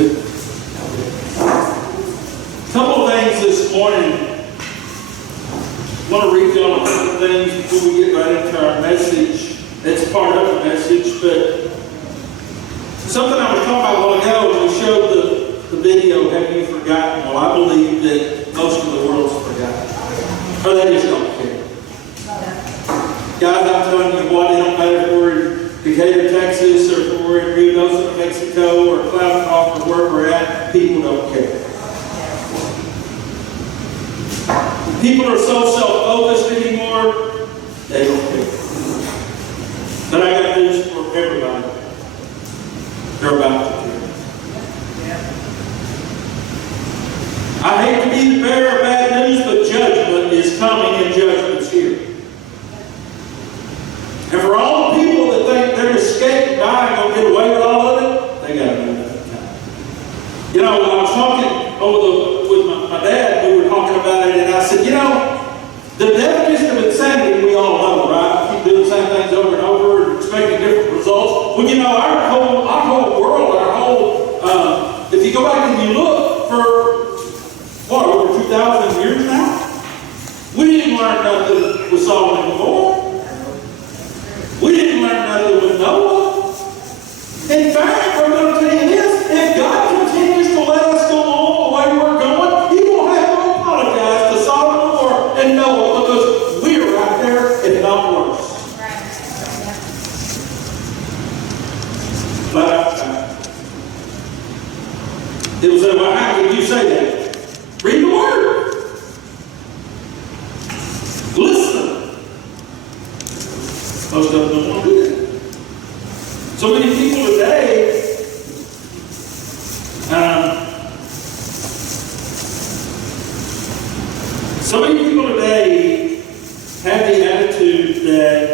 A couple of things this morning. I want to read y'all a couple of things before we get right into our message. It's part of the message, but something I was talking about a while ago when we showed the video, Have You Forgotten? Well, I believe that most of the world's forgotten. Or they just don't care. Guys, I'm telling you what, it don't matter if we're in Decatur, Texas, or if we're in Rio, Mexico, or Cloud Talk, or where we're at, people don't care. People are so self-focused anymore, they don't care. But I got news for everybody. They're about to care. I hate to be the bearer of bad news, but judgment is coming and judgment's here. And for all the people that think they're escaping, dying, going to get away with all of it, they got to know that. You know, when I was talking with my dad, we were talking about it, and I said, you know, the definition of insanity we all know, right? Keep doing the same things over and over and expecting different results. Well, you know, our whole world, if you go back and you look for, over 2,000 years now, we didn't learn nothing with Solomon and Gomorrah. We didn't learn nothing with Noah. In fact, we're going to tell you this, if God continues to let us go on the way we're going, He won't have to apologize to Solomon and Noah because we're right there, if not worse. But it was well, how can you say that? Read the Word. Listen. Most of them don't want to do that. So many people today have the attitude that,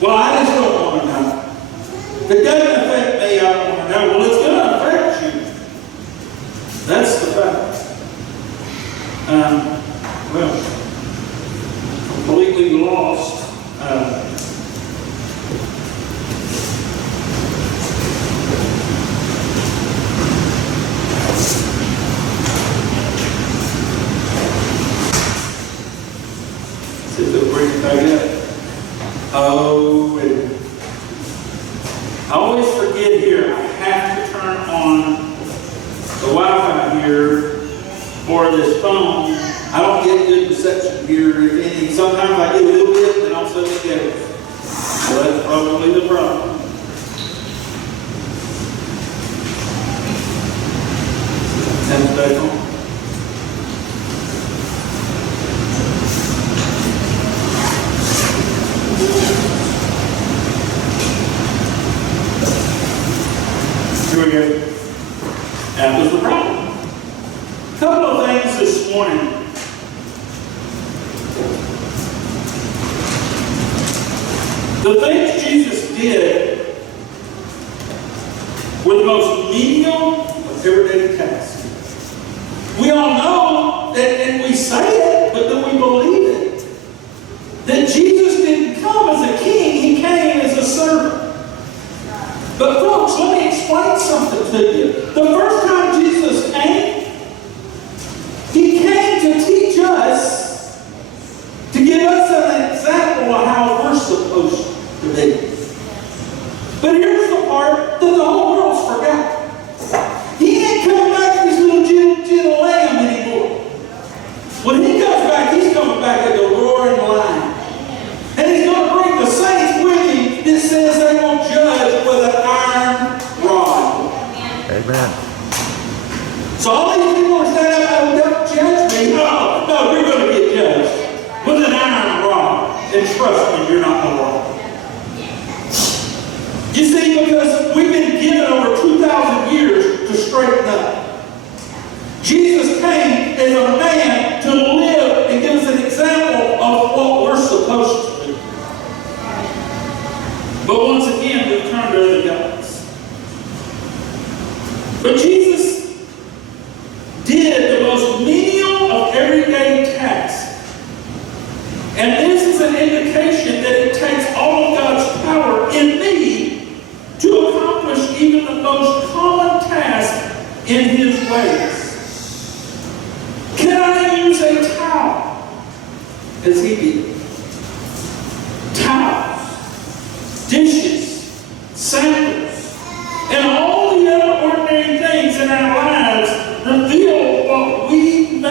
well, I just don't want to know. If it doesn't affect me, I don't want to know. Well, it's going to affect you. That's the fact. Completely lost. See if they'll bring it back up. Oh, and I always forget here, I have to turn on the Wi-Fi here or this phone. I don't get good reception here, if any. Sometimes I get a little bit, and all of a sudden I get it. So that's probably the problem. That's back on. Here we go. That was the problem. A couple of things this morning. The things Jesus did were the most menial of everyday tasks. We all know that, and we say it, but then we believe it, that Jesus didn't come as a king, He came as a servant. But folks, let me explain something to you. The first time Jesus came, He came to teach us, to give us an example of how we're supposed to be. But here's the part that the whole world's forgot. He ain't coming back as this little gentle lamb anymore. When He comes back, He's coming back as a roaring lion. And He's going to bring the saints with Him that says they won't judge with an iron rod. Amen. So all these people are standing up and don't judge me. No, you're going to get judged with an iron rod. And trust me, you're not going to wrong. You see, because we've been given over 2,000 years to straighten up. Jesus came as a man to live and give us an example of what we're supposed to do. But once again, we've turned to other gods. But Jesus did the most menial of everyday tasks. And this is an indication that it takes all of God's power in me to accomplish even the most common task in His ways? Can I use a towel as He did? Towels, dishes, sandals, and all the other ordinary things in our lives reveal what we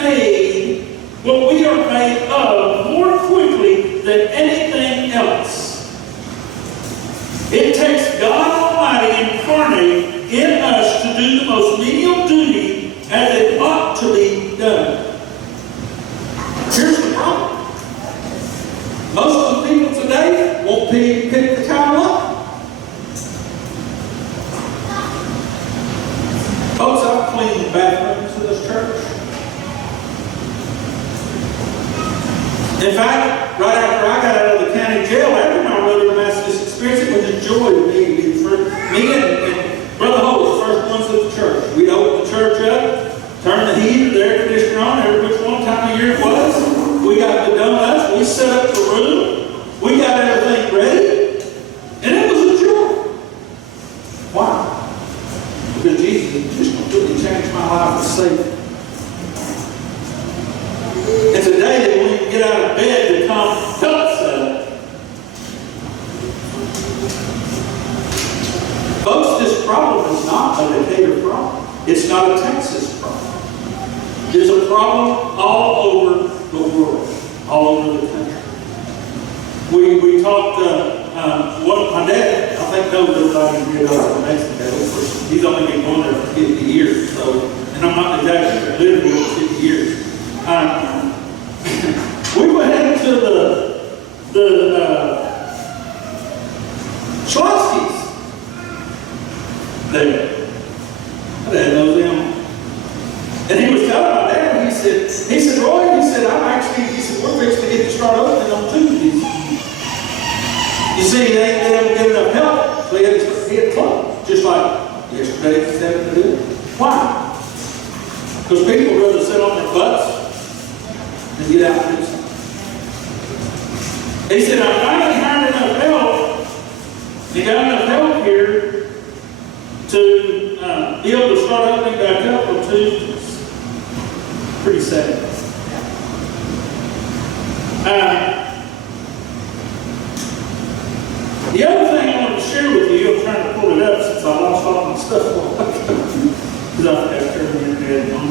are made of more quickly than anything else. It takes God Almighty incarnate in us to do the most menial duty as it ought to be done. Here's the problem. Most of the people today won't pick the towel up. Folks, I've cleaned the bathrooms of this church. In fact, right after I got out of the county jail, after my brother Damascus experience, it was a joy to me and Brother Holt, the first ones of the church. We'd open the church up, turn the heat, the air conditioner on, every which one time of year it was. We got the donuts, we set up the room, we got everything ready, and it was a joy. Why? Because Jesus just completely changed my life and saved me. And today they won't even get out of bed to come help set. Folks, this problem is not a Decatur problem. It's not a Texas problem. It's a problem all over the world, all over the country. We talked, my dad, I think, knows everybody here from Mexico. He's only been going there for 50 years, so, and I'm not exactly living here for 50 years. We went into the Schlotzky's there. My dad knows them. And he was telling my dad, he said, Roy, he said, we're fixing to get to start opening on Tuesdays. You see, they haven't given enough help, so he had to close. Just like yesterday, he said to do. Why? Because people would rather sit on their butts and get out and do something. He said, I finally hired enough help. He got enough help here to be able to start opening back up on Tuesdays. Pretty sad. The other thing I wanted to share with you, I'm trying to pull it up since I lost all my stuff because I have to turn the internet on.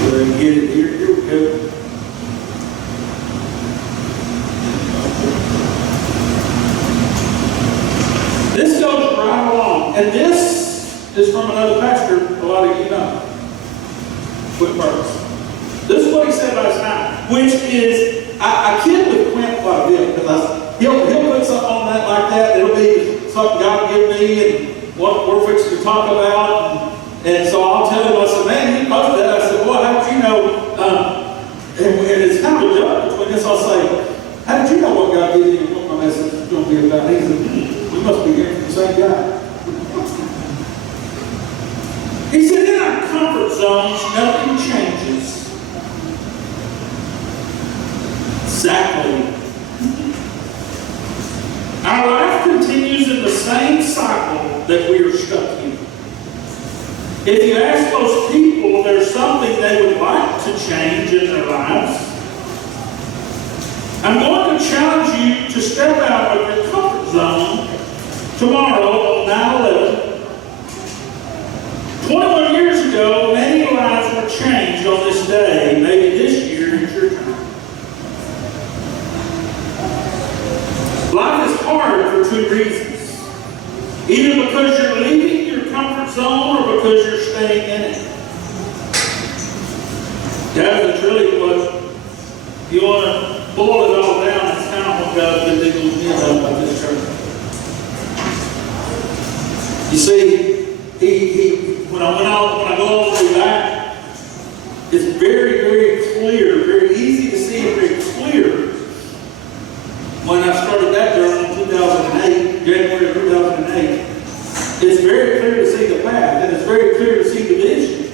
Go ahead and get it here. Here we go. This goes right along. And this is from another pastor, a lot of you know. Quick verse. This is what he said last night, which is, I kid with Quint quite a bit, because he'll put something on that like that, it'll be something God give me, and what we're fixing to talk about, and so I'll tell him, I said, man, you posted that. I said, well, how did you know, and it's kind of a joke between this, I'll say, how did you know what God gave you and what my message is going to be about? He said, we must be hearing from the same guy. He said, in our comfort zones, nothing changes. Exactly. Our life continues in the same cycle that we are stuck in. If you ask most people if there's something they would like to change in their lives, I'm going to challenge you to step out of your comfort zone tomorrow on 9/11. 21 years ago, many lives were changed on this day. Maybe this year is your time. Life is hard for two reasons. Either because you're leaving your comfort zone or because you're staying in it. That's really what, if you want to boil it all down, it's kind of what God's been dealing with me about this church. You see, when I go all the way back, it's very, very clear, very easy to see and very clear. When I started that journal in 2008, January 2008, it's very clear to see the path, and it's very clear to see the vision.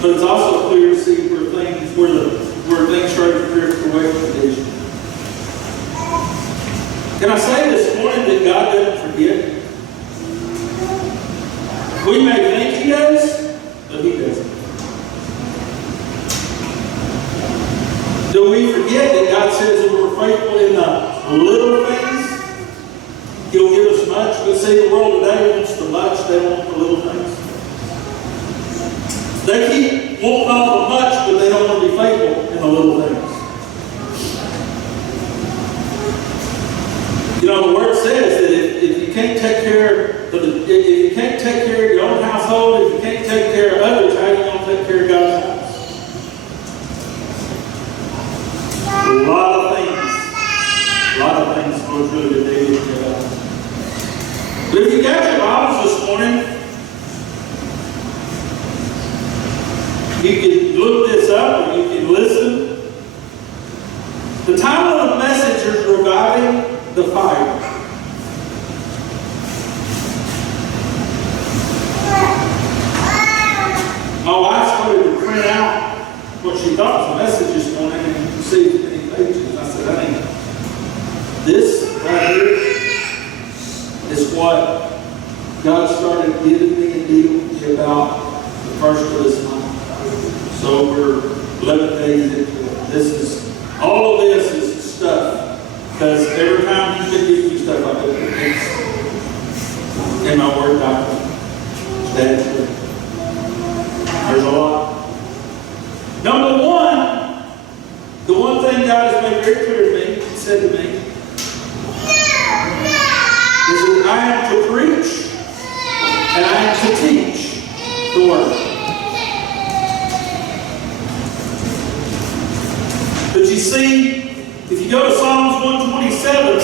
But it's also clear to see where things started to drift away from the vision. Can I say this morning that God doesn't forget? We may think He does, but He doesn't. Do we forget that God says if we're faithful in the little things, He'll give us much? But see, the world today wants the much, they want the little things. They keep wanting all the much, but they don't want to be faithful in the little things. You know, the Word says that if you can't take care of your own household, if you can't take care of others, how are you going to take care of God's house? A lot of things Lord's really been digging into. But if you got your Bibles this morning, you can look this up or you can listen. The title of the message is Reviving the Fire. My wife started to print out what she thought was the message this morning, and you can see many pages. I said, honey, this right here is what God started giving me and dealing with me about the first of this month. So we're 11 days into it. All of this is stuff. Because every time He's been giving you stuff, I put things in my Word document. That's it. There's a lot. Number one, the one thing God has made very clear to me, He said to me, is that I am to preach and I am to teach the Word. But you see, if you go to Psalms 127,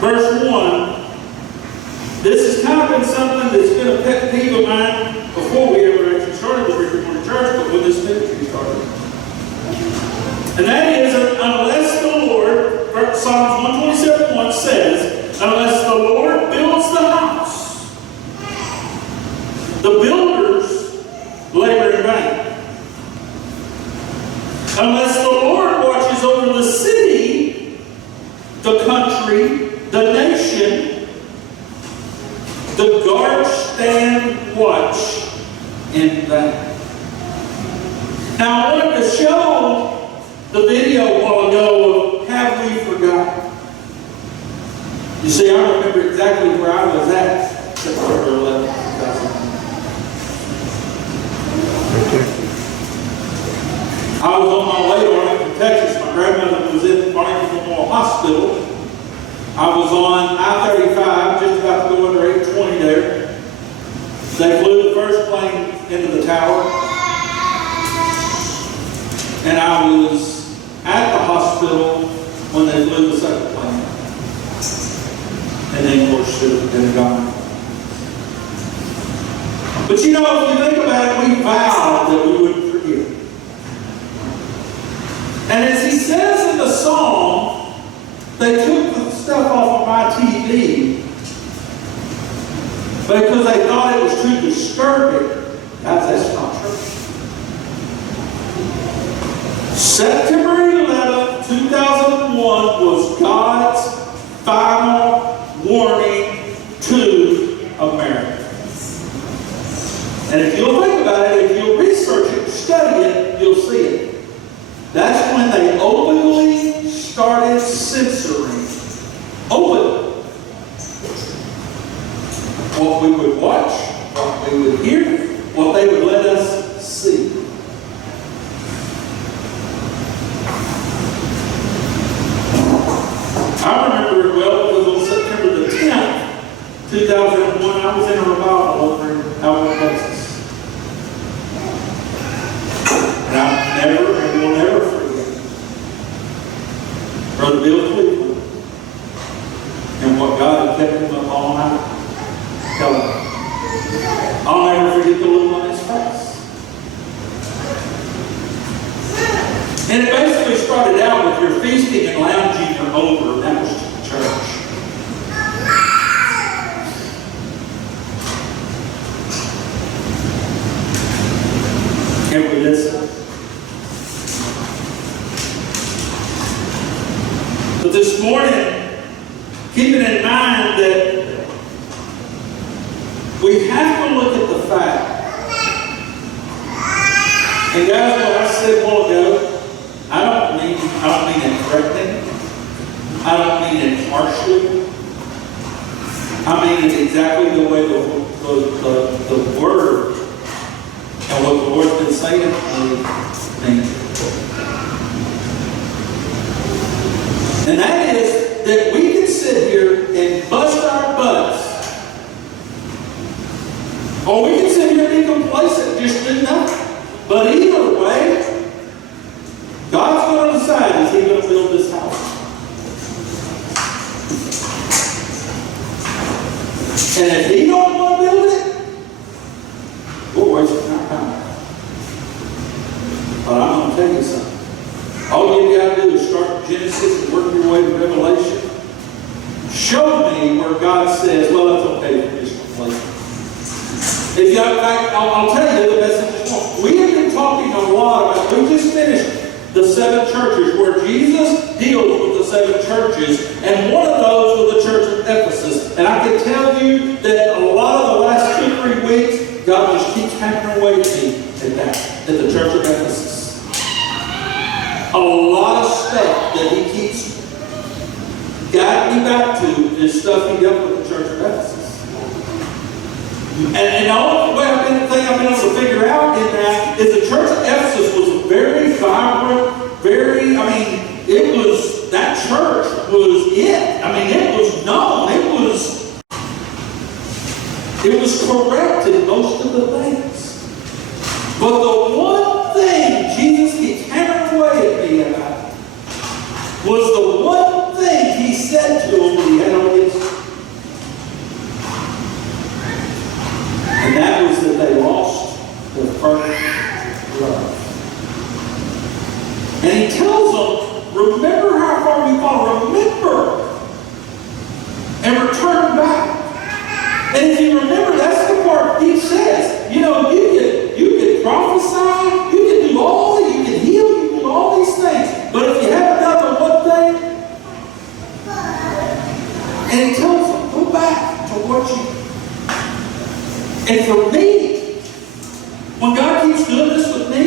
verse 1, this has kind of been something that's been a pet peeve of mine before we ever actually started the River Morning Church, but when this ministry started. And that is, unless the Lord, Psalms 127:1 says, unless the Lord builds the house, the builders labor in vain. Unless the Lord watches over the city, the country, the nation, the guards stand watch in vain. Now, I wanted to show the video a while ago of Have We Forgotten? You see, I remember exactly where I was at September 11th, 2009. I was on my way to Arlington, Texas. My grandmother was in Arlington Memorial Hospital. I was on I-35, just about to go under 820 there. They flew the first plane into the tower. And I was at the hospital when they flew the second plane. And then, of course, should have been gone. But you know, if you think about it, we vowed that we wouldn't forget. And as he says in the song, they took the stuff off of my TV because they thought it was too disturbing. That's not true. September 11th, 2001 was God's final warning to America. And if you'll think about it, if you'll research it, study it, you'll see it. That's when they openly started censoring. Openly. What we would watch, what we would hear, what they would let us see. I remember it well because on September the 10th, 2001, I was in a revival over in Outlaw, Texas. And I never and will never forget Brother Bill Cleveland and what God had kept him up all night telling him. I'll never forget the look on his face. And it basically started out with your feasting and lounging are over, and that was to church. Can we listen? But this morning, keeping in mind that we have to look at the fact. And guys, what I said a while ago, I don't mean it threatening. I don't mean it harshly. I mean it exactly the way the Word and what the Lord's been saying to me. And that is that we can sit here and bust our butts. Or we can sit here and be complacent, just do nothing. But either way, God's going to decide, is He going to build this house? And if He don't want to build it, we're wasting our time. But I'm going to tell you something. All you got to do is start with Genesis and work your way to Revelation. Show me where God says, well, that's okay for this place. If you, I'll tell you the message. We have been talking a lot about, we just finished the 7 churches where Jesus deals with the 7 churches, and one of those was the church of Ephesus. And I can tell you that a lot of the last 2 or 3 weeks, God just keeps hammering away at me at the church of Ephesus. A lot of stuff that He keeps guiding me back to is stuff He dealt with the church of Ephesus. And the only way I've been able to figure out in that is the church of Ephesus was very vibrant, that church was it. I mean, it was known. It was correct in most of the things. But the one thing Jesus keeps hammering away at me about was the one thing He said to them when He had all these. And that was that they lost their first love. And He tells them, remember how far we fall. Remember. And return back. And if you remember, that's the part He says. You can prophesy, you can do all that, you can heal, you can do all these things. But if you haven't done the one thing, and He tells them, go back to what you. And for me, when God keeps doing this with me,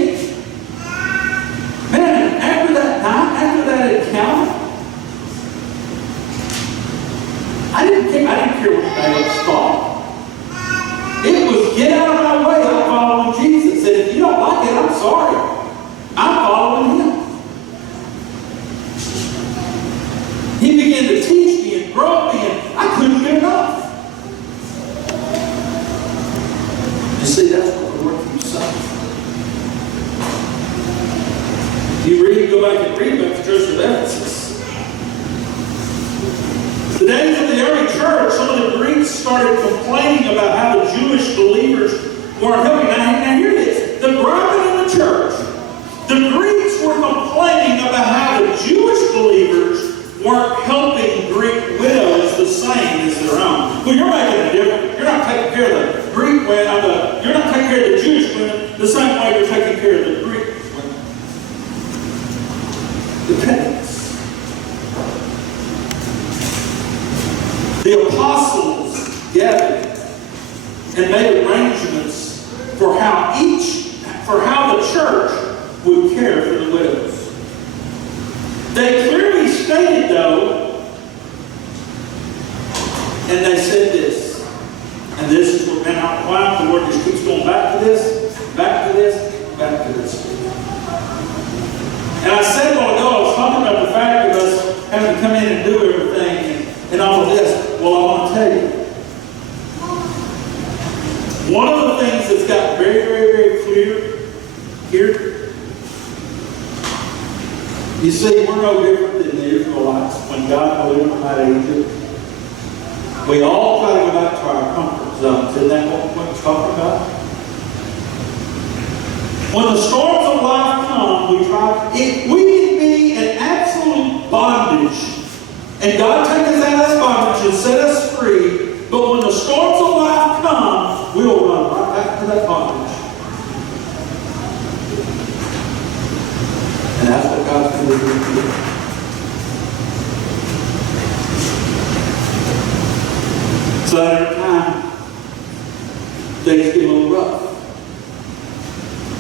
man, after that night, after that encounter, I didn't care what the else thought. It was get out of my way, I'm following Jesus. And if you don't like it, I'm sorry. I'm following Him. He began to teach me and grow me, and I couldn't get enough. You see, that's what the Lord keeps saying. Go back and read about the church of Ephesus. The days of the early church, some of the Greeks started complaining about how the Jewish believers weren't helping. Now hear this. The griping in the church. The Greeks were complaining about how the Jewish believers weren't helping Greek widows the same as their own. Well, you're making a difference. You're not taking care of the Greek women. You're not taking care of the Jewish women the same way you're taking care of the Greek women. Dependence. The apostles gathered and made arrangements for how the church would care for the widows. They clearly stated, though, and they said this, and this is what, man, why the Lord just keeps going back to this, back to this, back to this. And I said a while ago, I was talking about the fact of us having to come in and do everything and all of this. Well, I want to tell you, one of the things that's got very, very, very clear here, you see, we're no different than the Israelites when God delivered them out of Egypt. We all try to go back to our comfort zones. Isn't that what we're talking about? When the storms of life come, we can be in absolute bondage. And God take us out of that bondage and set us free. But when the storms of life come, we'll run right back to that bondage. And that's what God's going to do here. So at a time, things get a little rough.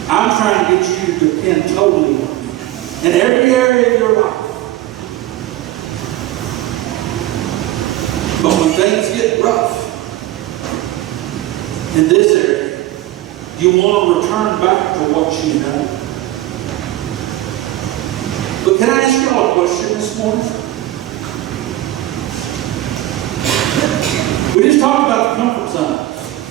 I'm trying to get you to depend totally on me in every area of your life. But when things get rough in this area, you want to return back to what you know. But can I ask y'all a question this morning? We just talked about the comfort zone.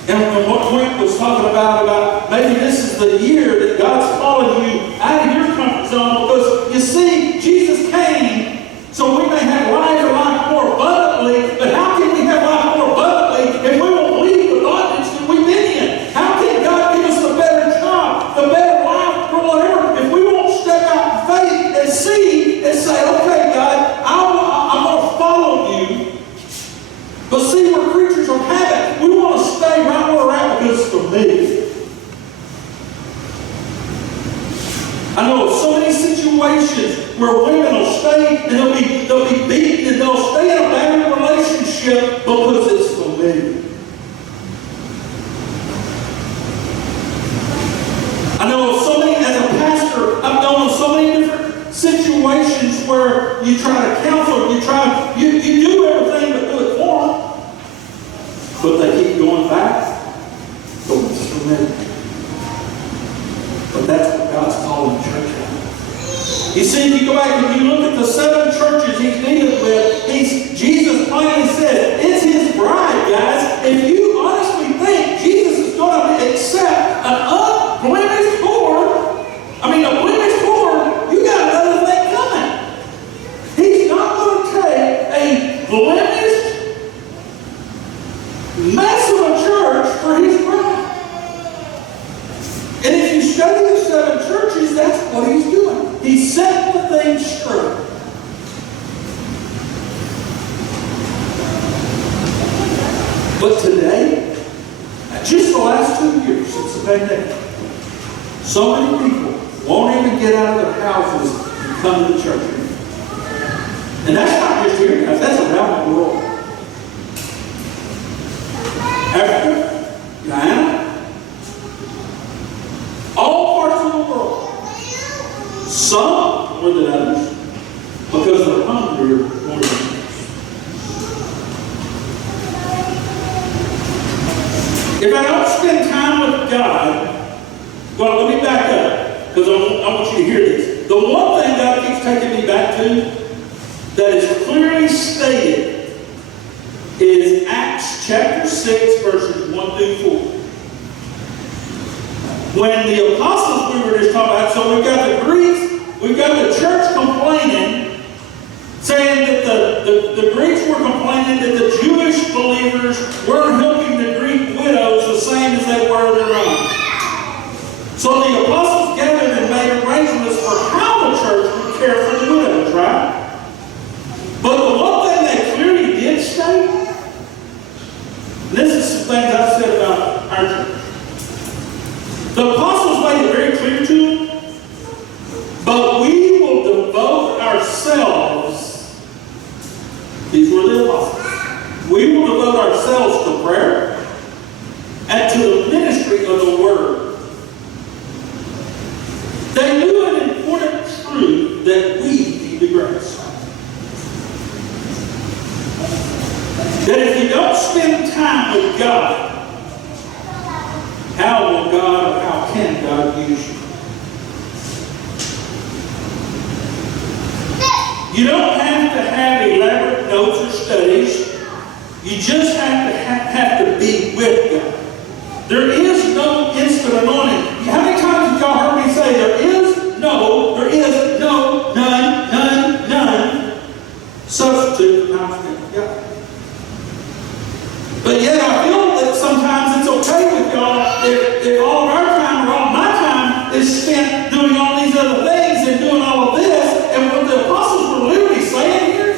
And what Quint was talking about maybe this is the year that God's calling you out of your comfort zone, because you see, Jesus came so we may have life and life more abundantly. But how can we have life more abundantly if we won't leave the bondage that we've been in? How can God give us the better job, the better life, or whatever, if we won't step out in faith and see and say, okay, God, I'm going to follow you. But see, we're creatures of habit. We want to stay right where we're at because it's for me. I know of so many situations where women will stay and they'll be beaten and they'll stay in a bad relationship because it's for me. I know of so many, as a pastor, I've known of so many different situations where you try to counsel, you do everything but do it for them. But they keep going back. Oh, it's for me. But that's what God's calling the church out. You see, if you go back and you look at the 7 churches he's dealing with, Jesus plainly said, it's his bride, guys. If you honestly think Jesus is going to accept an unblemished board, a blemished board, you got another thing coming. He's not going to take a blemished mess of a church for his bride. And if you study the 7 churches, that's what he's doing. He's setting the thing straight. But today, just the last 2 years since the pandemic, so many people won't even get out of their houses and come to the church anymore. And that's not just here, guys. That's around the world. Africa, Guyana, all parts of the world. Some more than others, because they're hungrier more than others. If I don't spend time with God, well, let me back up, because I want you to hear this. The one thing God keeps taking me back to that is clearly stated is Acts chapter 6, verses 1 through 4. When the apostles we were just talking about, so we've got the Greeks, we've got the church complaining, saying that the Greeks were complaining that the Jewish believers weren't helping the Greek widows the same as they were their own. So the apostles gathered and made arrangements for how the church would care for the widows, right? But the one thing they clearly did state, this is some things I've said about our church. The apostles made it very clear to them, but we will devote ourselves, these were the apostles, we will devote ourselves to prayer and to the ministry of the Word. They knew an important truth that we need to grasp. That if you don't spend time with God, how will God, or how can God use you? You don't have to have elaborate notes or studies. You just have to be with God. There is no instant anointing. How many times have y'all heard me say there is no, none substitute for time spent with God? But yet I feel that sometimes it's okay with y'all if all of our time or all of my time is spent doing all these other things and doing all of this. And what the apostles were literally saying here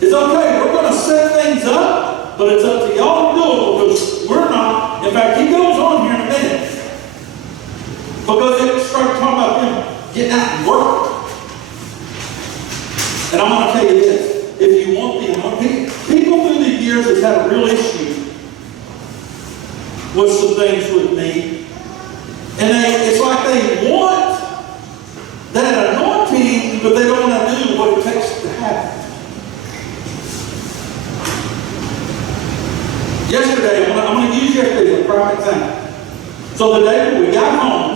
is, okay, we're going to set things up, but it's up to y'all to do it because we're not. In fact, he goes on here in a minute. Because it started talking about them getting out and working. And I'm going to tell you this. If you want the anointing, people through the years have had a real issue with some things with me. And it's like they want that anointing, but they don't want to do what it takes to have it. Yesterday, I'm going to use yesterday as a prime example. So the day that we got home,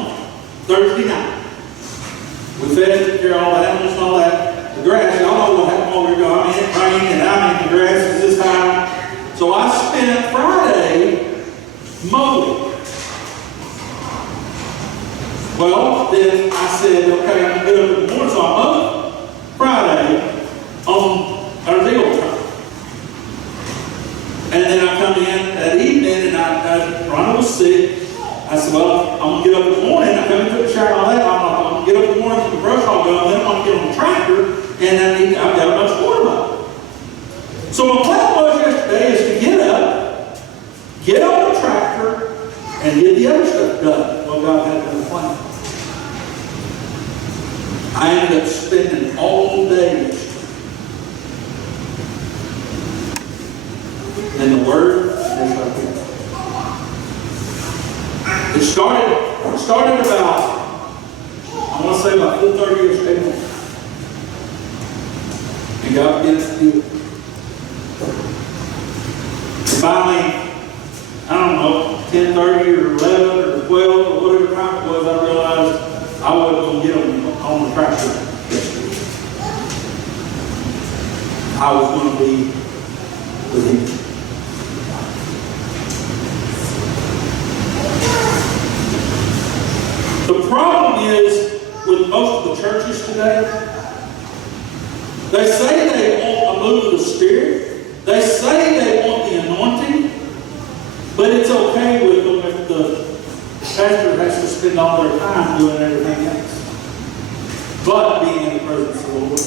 Thursday night, we fed, took care of all the animals and all that. The grass, y'all know what happened over here. I mean, it rained and I mean, the grass is this high. So I spent Friday mowing. Well, then I said, okay, I'm going to get up in the morning, so I mowed Friday on our deal time. And then I come in that evening, and Ronald was sick. I said, well, I'm going to get up in the morning. I come into the shower and all that. I'm going to get up in the morning, get the brush all done, then I'm going to get on the tractor, and I've got a bunch of water mow. So my plan was yesterday is to get up, get on the tractor, and get the other stuff done. Well, God had another plan. I ended up spending all day in the Word. It started about, I want to say about 4:30 yesterday morning. And God began to do it. And finally, I don't know, 10:30 or 11 or 12 or whatever time it was, I realized I wasn't going to get on the tractor yesterday. I was going to be with Him. The problem is with most of the churches today, they say they want a move of the Spirit. They say they want the anointing, but it's okay with them if the pastor has to spend all their time doing everything else, but being in the presence of the Lord.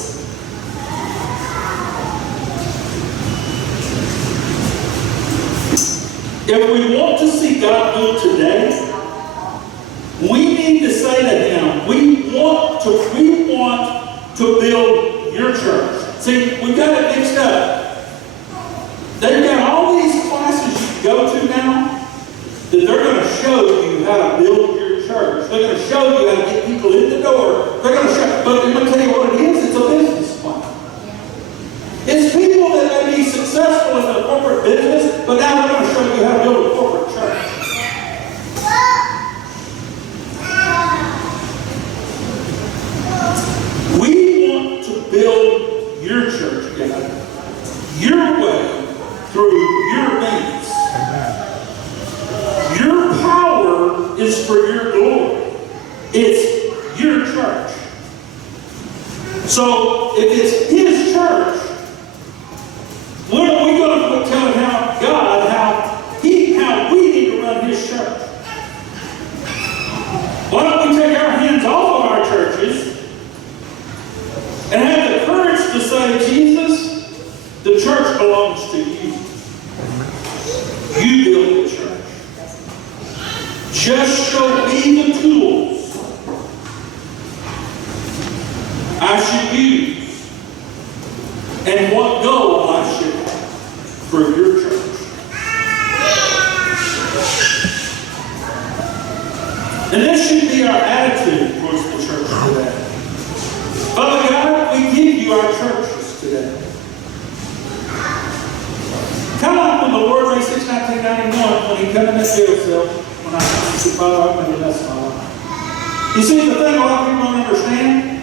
If we want to see God move today, we need to say to Him, we want to build your church. See, we've got it mixed up. They've got all these classes you can go to now that they're going to show you how to build your church. They're going to show you how to get people in the door. They're going to show, but I'm going to tell you what it is. It's a business plan. It's people that may be successful in the corporate business, but now they're going to show you how to build a corporate church. Build your church, God, your way, through your means. Your power is for your glory. It's your church. So if it's His church, when are we going to quit telling God how we need to run His church? Why don't we take our hands off of our churches and have the courage to say, Jesus, the church belongs to you. You build the church. Just show me the tools I should use and what goal I should have for your church. And this should be our attitude towards the church today. Father God, we give you our churches today. Kind of like when the Lord raised 1991, when He come in that jail cell, when I said, Father, I've made a mess of my life. You see, the thing a lot of people don't understand,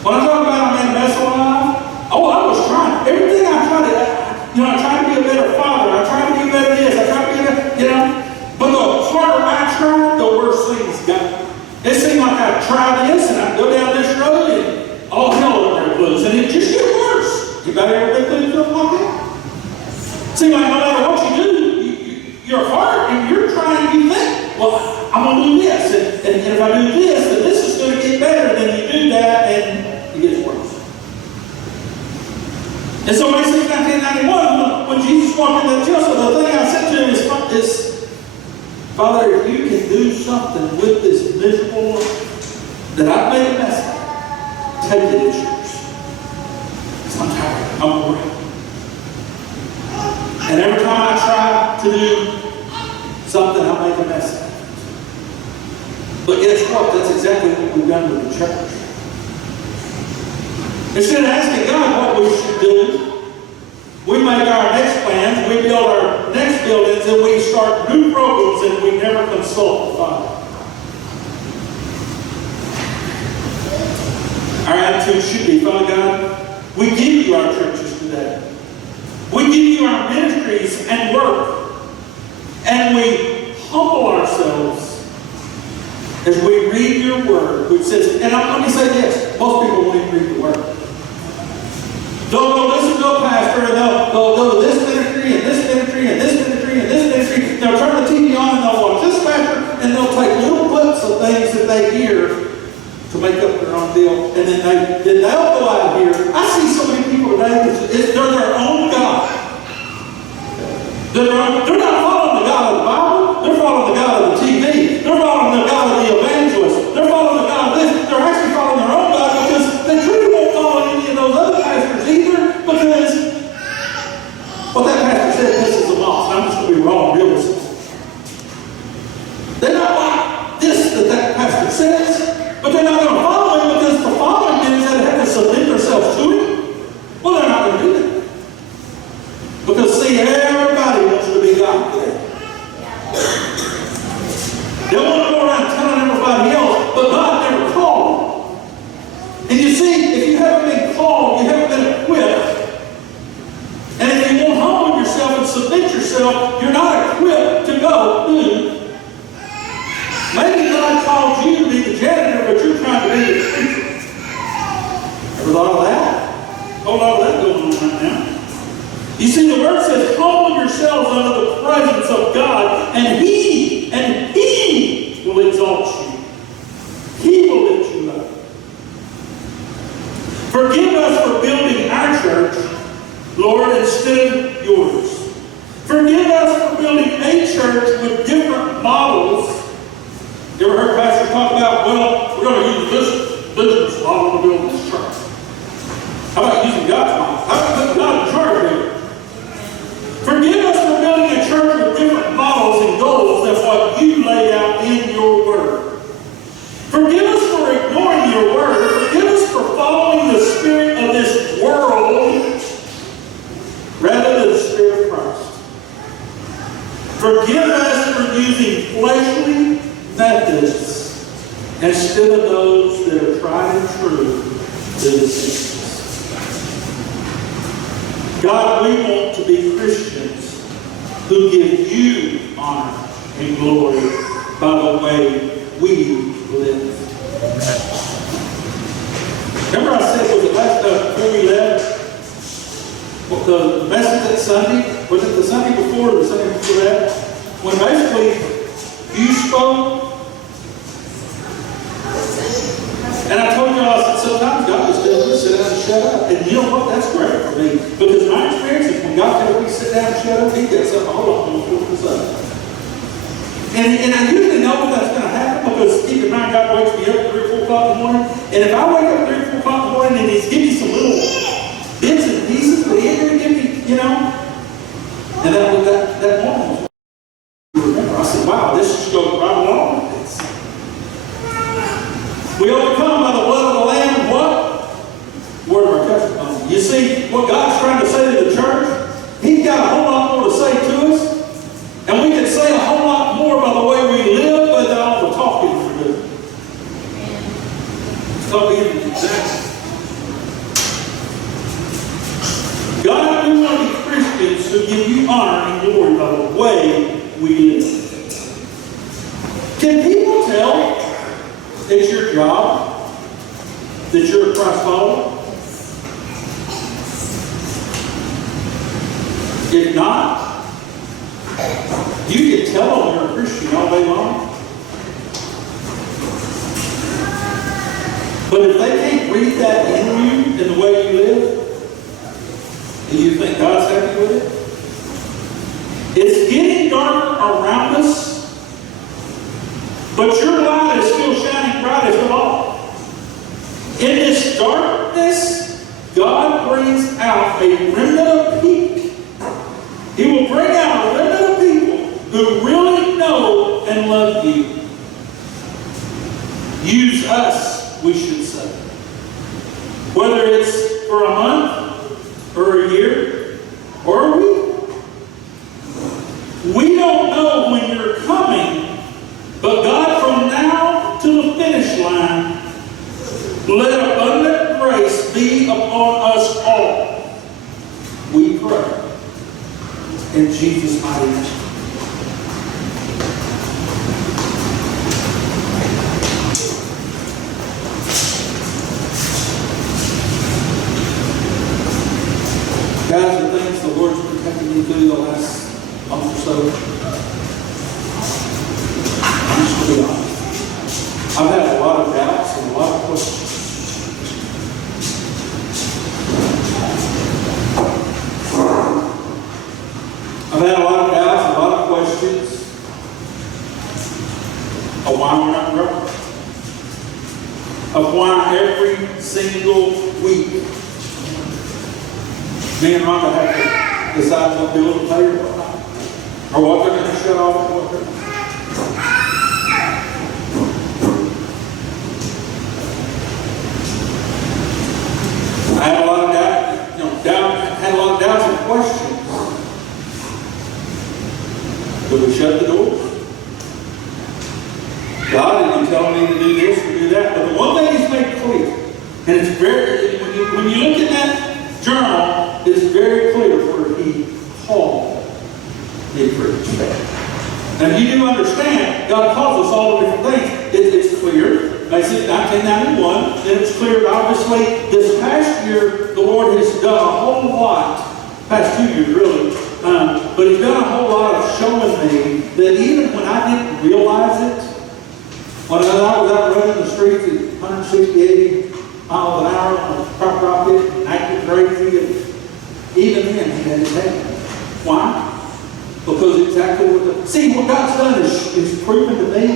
when I talk about I made a mess of my life, I was trying. Everything I tried to, I tried to be a better father. I tried to be a better this. I tried to be a better, But the harder I tried, the worse things got. It seemed like I'd try this and I'd go down this road and all hell over there was. And it just get worse. You better ever been through something like that? Seems like no matter what you do, your heart and you're trying to think, well, I'm going to do this. And if I do this, then this is going to get better. Then you do that and it gets worse. And so May 6, 1991, when Jesus walked in that jail cell, the thing I said to him is, Father, if you can do something with this miserable life that I've made a mess of, take it as yours. I'm tired. I'm worried. And every time I try to do exactly what we've done with the church. Instead of asking God what we should do, we make our next plans, we build our next buildings, and we start new programs, and we never consult the Father. Our attitude should be, Father God, we give you our churches today. We give you our ministries and work. And we humble ourselves as we read your word, which says, and let me say this, most people won't even read the word. They'll go listen to a pastor, and they'll go to this ministry, and this ministry, and this ministry, and this ministry. They'll turn the TV on, and they'll watch this pastor, and they'll take little clips of things that they hear to make up their own deal. And then they'll go out here. I see so many people today, they're their own God. They're not following the God of the Bible. They're following the God of the TV. They're following the God of the evangelist. They're following the God of this. They're actually following their own God because they truly won't follow any of those other pastors either, because what that pastor said pisses them off. And I'm just going to be wrong, realistic. They're not like this that pastor says, but they're not going to follow him because the following means that they have to submit themselves to him. Well, they're not going to do that. Because, see, everybody wants to be God there. They want to go around telling everybody else, but God never called them. And you see, if you haven't been called, you haven't been equipped. And if you won't humble yourself and submit yourself, you're not equipped to go. Maybe God called you to be the janitor, but you're trying to be the preacher. Ever thought of that? A whole lot of that going on right now. You see, the word says, humble yourselves under the presence of God, and He will exalt you. He will lift you up. Forgive us for building our church, Lord, instead of yours. Forgive us for building a church with different models. You ever heard pastors talk about, well, we're going to use this business model to build this church? How about using God's model? How about putting God in charge here? Forgive us for building a church with different models and goals than what you laid out in your word. Forgive us for ignoring your word. Forgive us for following the spirit of this world rather than the spirit of Christ. Forgive us for using fleshly methods instead of those that are tried and true to the saints. God, we want to be Christians who give you honor and glory by the way we live. Remember I said, was it last before we left? The message that Sunday, was it the Sunday before or the Sunday before that? When basically you spoke, and I told you, I said, sometimes God just tells me to sit down and shut up. And you know what? That's great for me. Because my experience is when God tells me to sit down and shut up, He gets up, hold on, I'm going to pull this up. And I usually know when that's going to happen because keep in mind, God wakes me up at 3 or 4 o'clock in the morning. And if I wake up at 3 or 4 o'clock in the morning and He's giving me some little bits and pieces, but He ain't going to give me, you know. And that morning, I said, wow, this just goes right along with this. We overcome by the blood of the Lamb, what? Word of our testimony. You see, what God's trying to say to the church, He's got a whole lot more to say to us. And we can say a whole lot more by the way we live than all the talking we're doing. So exactly. God, we want to be Christians who give you honor and glory by the way we live. Can people tell it's your job that you're a Christ follower? If not, you can tell them you're a Christian all day long. But if they can't read that in you in the way you live, do you think God's happy with it? It's getting darker around us, but your light is still shining brightest of all. In this darkness, God brings out a remnant of people. He will bring out a remnant of people who really know and love you. Use for a month or a year or a week. We don't know when you're coming, but God, from now to the finish line, let abundant grace be upon us all. We pray in Jesus' mighty name. Guys, the things the Lord's protected me through the last month or so, I'm just going to be honest. I've had a lot of doubts and a lot of questions. I've had a lot of doubts and a lot of questions of why we're not growing. Of why every single week me and Rhonda have to decide what bill to pay or what not. Or what they're going to shut off and what they're not. I had a lot of had a lot of doubts and questions. Would we shut the doors? God, did you tell me to do this or do that? But the one thing He's made clear, and it's very, when you look at that journal, it's very clear where He called the preach. Now, you do understand, God calls us all the different things. It's clear. Basically, 1991, and it's clear, obviously, this past year, the Lord has done a whole lot, past 2 years really, but He's done a whole lot of showing me that even when I didn't realize it, when I was out running the streets at 160, 80 miles an hour on a truck rocket, and acting crazy, and even then He had it down. Why? Because exactly what God's done is proven to me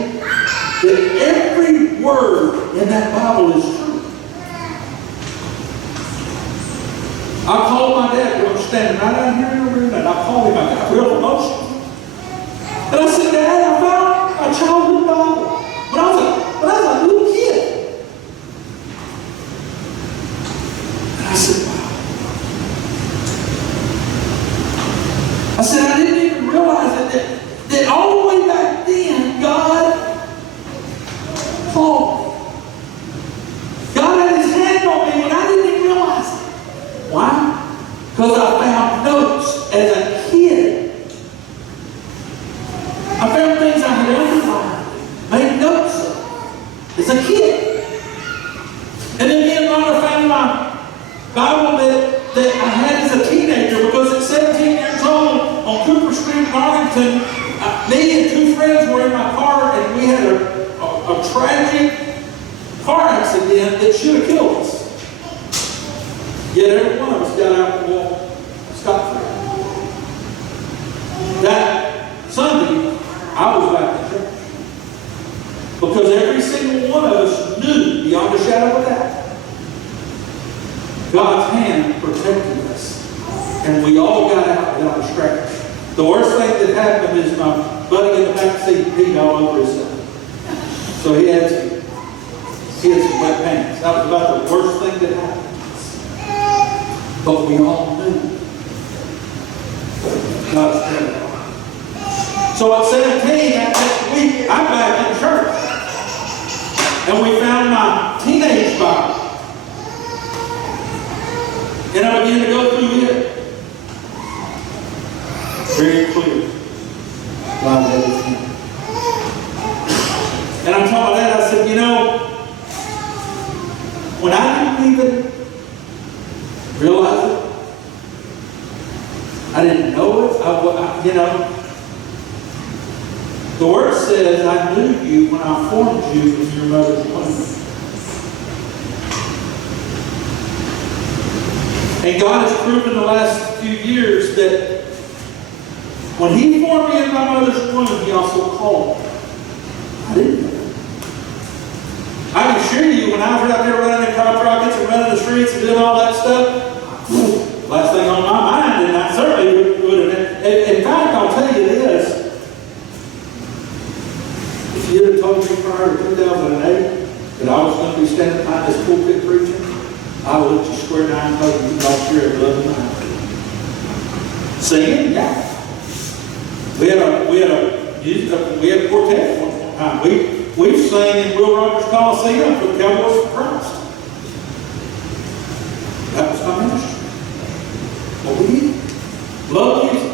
that every word in that Bible is true. I called my dad, we were standing right out here in the room, and I called him, I got real emotional. And I said, Dad, I found a childhood Bible. When I was a little kid. And I said, wow. I said, I didn't even realize that all the way back then, God called me. God had His hand on me when I didn't even realize it. Why? Because I found notes as a kid. I found things I had underlined, made notes of as a kid. And then me and Rhonda found my Bible that I had as a teenager, because at 17 years old on Cooper Street, Arlington, me and two friends were in my car, and we had a tragic car accident that should have killed us. Yet every one of us got out and walked scot-free. That Sunday, I was back in church. Because every single one of us knew, beyond a shadow of a doubt, God's hand protected us. And we all got out without a scratch. The worst thing that happened is my buddy in the back seat peed all over himself. So he had some wet pants. That was about the worst thing that happened. But we all knew God's hand. So at 17, that next week, I'm back in church. And we found my teenage Bible. And I began to go through it. Very clear. God had His hand. And I told my dad, I said, when I didn't even realize it, I didn't know it, the Word says, I knew you when I formed you in your mother's womb. And God has proven the last few years that when He formed me in my mother's womb, He also called me. I didn't know. I can assure you, when I was out there running in car rockets and running the streets and doing all that stuff, last thing on my mind, and I certainly would have. In fact, I'll tell you this. If you had told me prior to 2008 that I was going to be standing behind this pulpit preaching, I would have just square 9 coat, you can all share a love and singing, yeah. We had a quartet at one time. We've sang in Will Rogers Coliseum for the Cowboys for Christ. That was my ministry. What we did. Love music.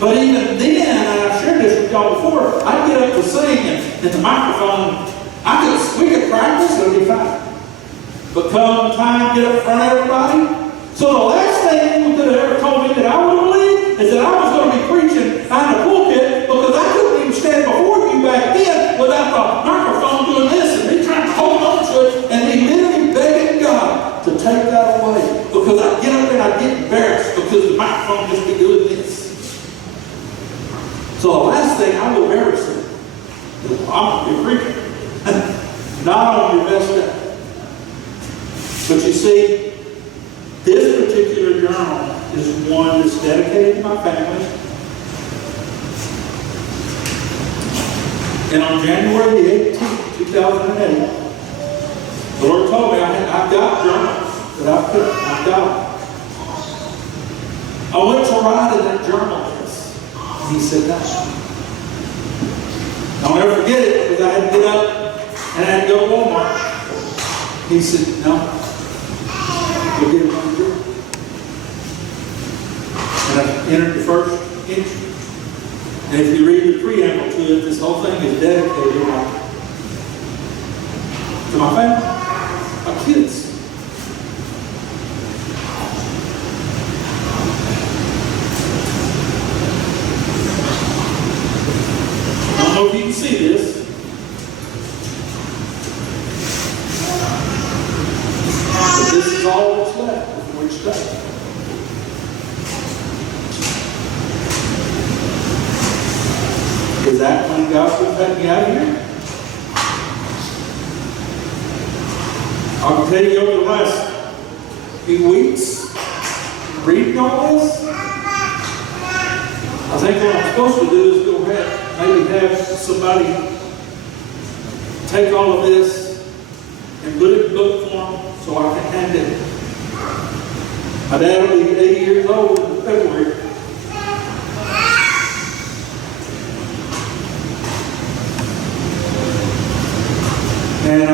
But even then, and I've shared this with y'all before, I'd get up to sing and the microphone, we could practice, it'll be fine. But come time to get up in front of everybody. So the last thing you could have ever told me that I would believe is that I was going to be preaching behind a pulpit because I couldn't even stand before you back then without the microphone doing this and me trying to hold on to it and me literally begging God to take that away. Because I'd get up there and I'd get embarrassed because the microphone just be doing this. So the last thing I would ever say is, I'm going to be preaching. Not on your best day. But you see, this particular journal is one that's dedicated to my family. And on January the 18th, 2008, the Lord told me I've got journals that I've put. I've got them. I went to write in that journal. And he said, no. I'll never forget it because I had to get up and I had to go to Walmart. He said, no. Go get it on the journal. And I entered the first entry. And if you read the preamble to it, this whole thing is dedicated to my family, my kids. I don't know if you can see this. But this is all that's left before each day. Is that when God's going to take me out of here? I can tell you over the last few weeks, reading all this, I think what I'm supposed to do is go ahead, maybe have somebody take all of this and put it in book form so I can hand it. My dad will be 80 years old in February. And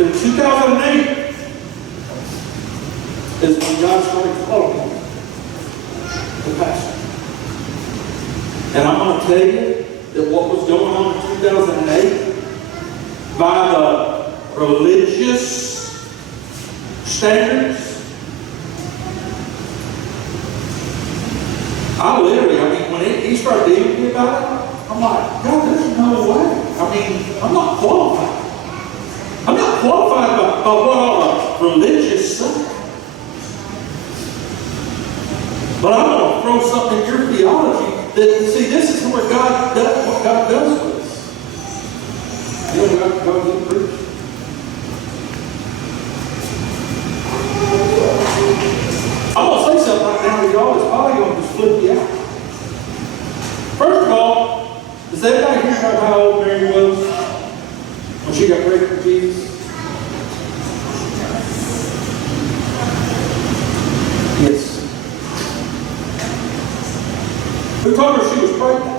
in 2008 is when God started calling me the pastor. And I'm going to tell you that what was going on in 2008 by the religious standards, when he started dealing with me about it, I'm like, God, there's no way. I'm not qualified. I'm not qualified by what all the religious say. But I'm going to throw something in your theology that, see, this is where God does what God does with us. You don't have to go and preach. I'm going to say something right now to y'all that's probably going to just flip you out. First of all, does everybody here know how old Mary was when she got pregnant with Jesus? Yes. Who told her she was pregnant?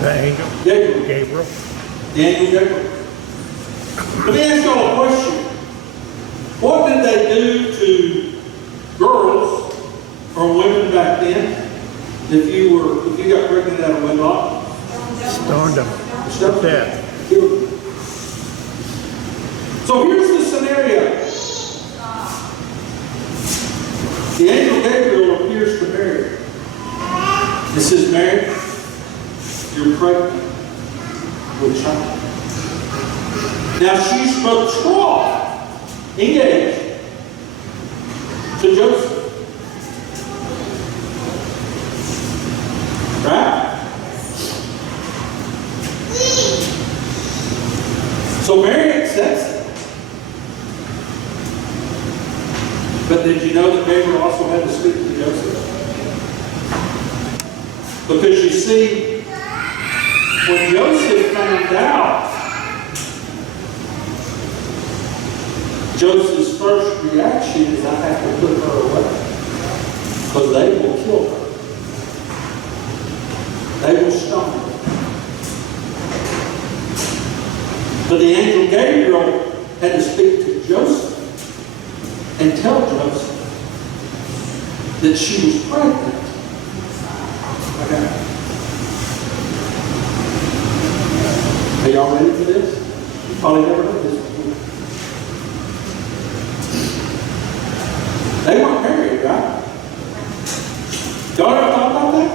The angel? Gabriel. The angel Gabriel. Let me ask y'all a question. What did they do to girls or women back then if you got pregnant out of wedlock? Stoned them. Stoned them. Killed them. So here's the scenario. The angel Gabriel appears to Mary. It says, Mary, you're pregnant with a child. Now she's betrothed, engaged to Joseph. Right? So Mary accepts it. But did you know that Gabriel also had to speak to Joseph? Because you see, when Joseph found out Joseph's first reaction is, I have to put her away, because they will kill her. They will stone her. But the angel Gabriel had to speak to Joseph and tell Joseph that she was pregnant. Okay. Are y'all ready for this? You probably never heard this before. They weren't married, right? Y'all ever thought about that?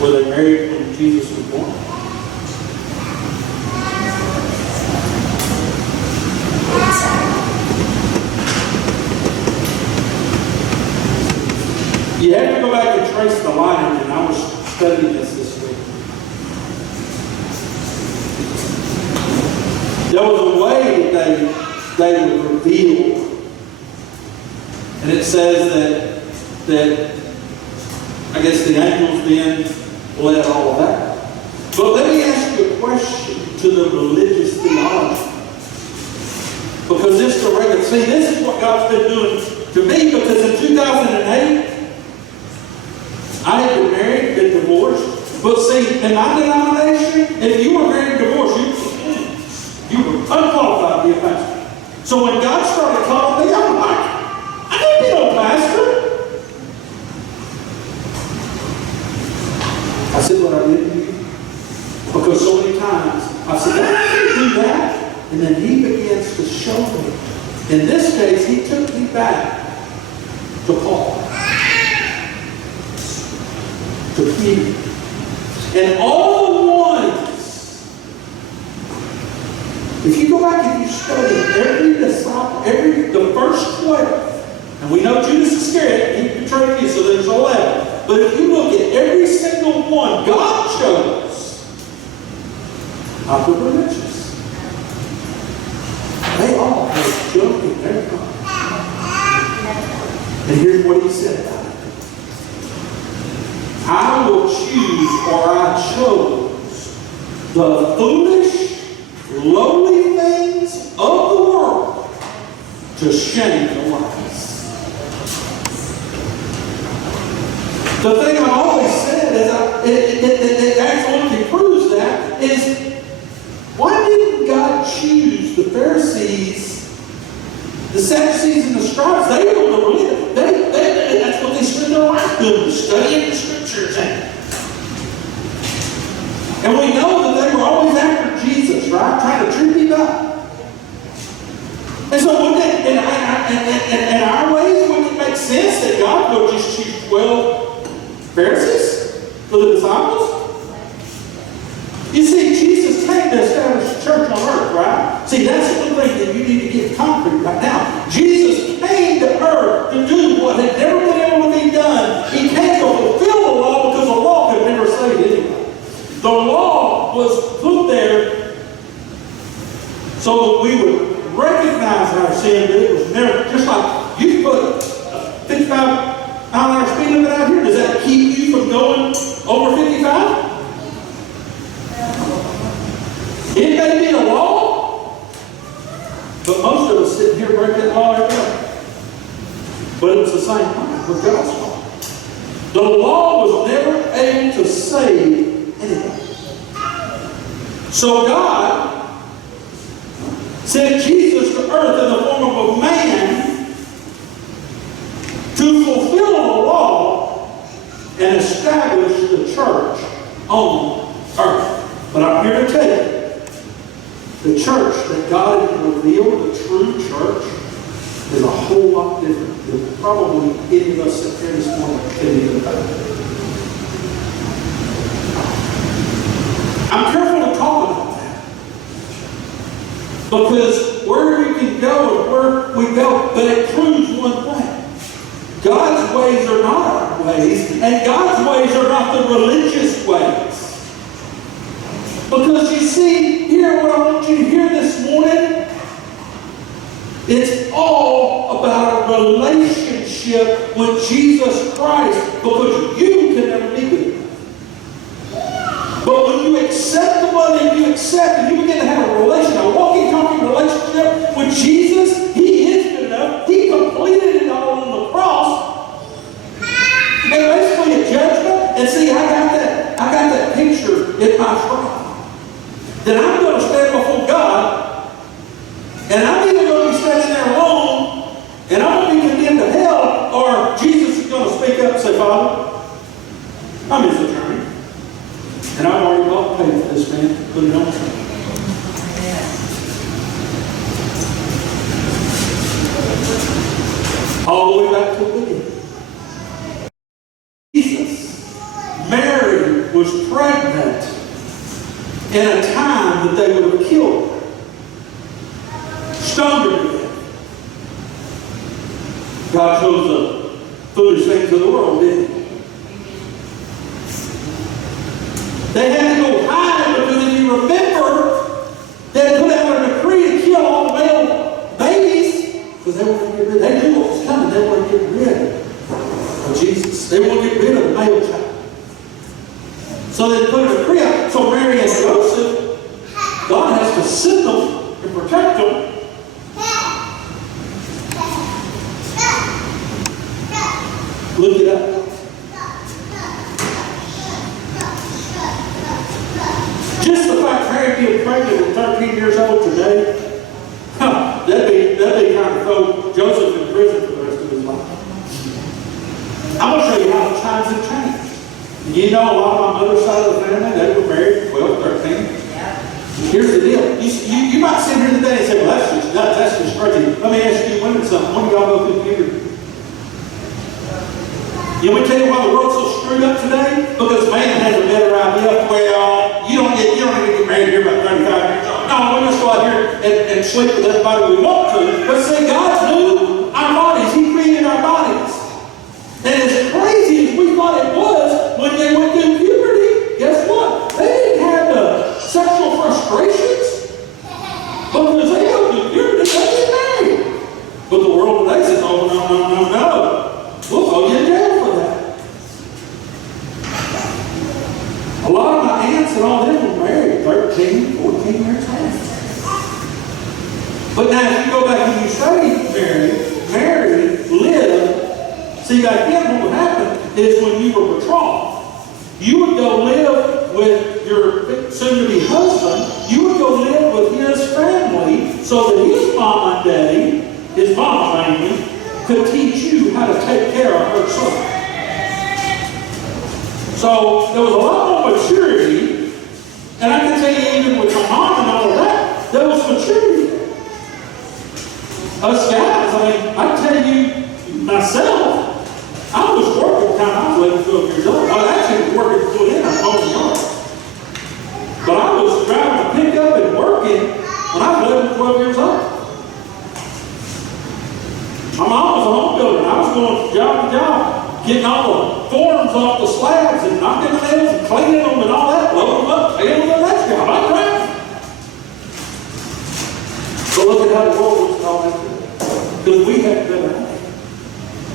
Were they married when Jesus was born? You have to go back and trace the lineage, and I was studying this week. There was a way that they would reveal, and it says that I guess the angels then led all of that. But let me ask you a question to the religious theology. Because this directly, see, this is what God's been doing to me, because in 2008, I had been married, been divorced. But see, in my denomination, if you were married and divorced, you were unqualified to be a pastor. So when God started calling me, I'm like, I can't be no pastor. I said what I did to you. Because so many times I said, I can't do that. And then he begins to show me. In this case, he took me back to Paul. To Peter. And all the ones, if you go back and you study every disciple, the first 12, and we know Judas Iscariot, he betrayed you, so there's 11. But if you look at every single one God chose, not the religious. They all had junk in their heart. And here's what he said about it. I will choose, or I chose, the foolish, lowly things of the world to shame the wise. The thing I've always said is, it actually proves that, is why didn't God choose the Pharisees, the Sadducees, and the scribes? They don't know religion. That's what they spend their life doing, studying the scriptures. And we know that they were always after Jesus, right? Trying to trip him up. And so wouldn't it, in our ways, wouldn't it make sense that God would just choose 12 Pharisees for the disciples? You see, Jesus came to establish a church on earth, right? See, that's the thing that you need to get concrete right now. Jesus came to earth to do what had never been able to be done. He came to fulfill the law because the law could never save anyone. The law was put there so that we would recognize our sin, but it was never, just like you put a 55-mile-an-hour speed limit out here, does that keep you from going over 55? It may be a law, but most of us sitting here break that law every day. But it was the same thing with God's law. The law was never able to save anybody. So God sent Jesus to earth in the form of a man to fulfill the law and establish the church on earth. But I'm here to tell you, the church that God has revealed, the true church, is a whole lot different than probably any of us up here this morning can even imagine. I'm careful to talk about that. Because where we can go and where we go, but it proves one thing. God's ways are not our ways, and God's ways are not the religious ways. Because you see, here what I want you to hear this morning, it's all about a relationship with Jesus Christ, because you can never be good enough. But when you accept the one and you accept and you begin to have a relationship, a walking, talking through Jesus, He is good enough. He completed it all on the cross. And basically a judgment. And see, I got that picture in my shrine. That I'm going to stand before God, and I'm either going to be standing there alone, and I'm going to be condemned to hell, or Jesus is going to speak up and say, Father, I'm His attorney. And I've already bought paid for this man. Put it on me. All the way back to the beginning. Jesus, Mary was pregnant in a time that they would have killed her. Stoned her to death. God chose the foolish things of the world, didn't He? They had to go hide because if you remember, they put out a decree to kill all the male babies because they wanted to get rid. They knew what was coming. They wanted to get rid of Jesus. They wanted to get rid of the male child. So they put a decree out. So Mary and Joseph, God has to send them and protect them. Look it up. Just the fact Mary being pregnant at 13 years old today, that'd be kind of throw Joseph in prison for the rest of his life. I'm going to show you how the times have changed. You know, a lot of my mother's side of the family, they were married 12, 13. Yeah. Here's the deal. You might sit here today and say, well, that's just nuts. That's just crazy. Let me ask you women something. When do y'all go through puberty? You want me to tell you why the world's so screwed up today? Because man has a better idea. Well, you don't need to get married here about 35 years old. No, we just go out here and sleep with everybody we want to. But see, God knew our bodies. He created our bodies. And as crazy as we thought it was when they went through puberty, guess what? They didn't have the sexual frustrations. Because they go through puberty, they get married. But the world today says, oh, no. We'll throw you in jail for that. A lot of my aunts and all them were married 13, 14 years old. But now if you go back and you study Mary lived. See, back then what would happen is when you were betrothed, you would go live with your soon-to-be husband. You would go live with his family so that his mom and daddy, his mama mainly, could teach you how to take care of her son. So there was a lot more maturity, and I can tell you even with my mom and all of that, there was maturity. Us guys, I tell you myself, I was working the time I was 11, 12 years old. I was actually working full in on mowing yards. But I was driving a pickup and working when I was 11, 12 years old. My mom was a home builder, and I was going from job to job, getting all the forms off the slabs and knocking the nails and cleaning them and all that, loading them up, taking them to the next job. I'm driving. So look at how the world was all that. Because we had better ideas.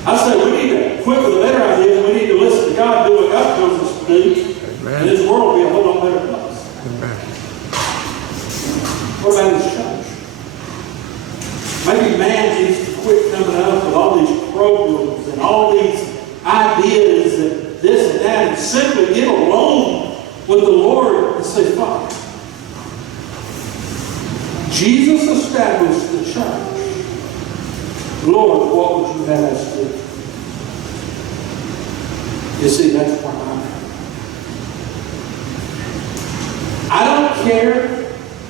I say we need to quit with the better ideas. We need to listen to God, do what God tells us to do, and this world will be a whole lot better place. Amen. What about His church? Maybe man needs to quit coming up with all these programs and all these ideas and this and that and simply get alone with the Lord and say, Father, Jesus established the church. Lord, what would you have us do? You see, that's where I'm at. I don't care.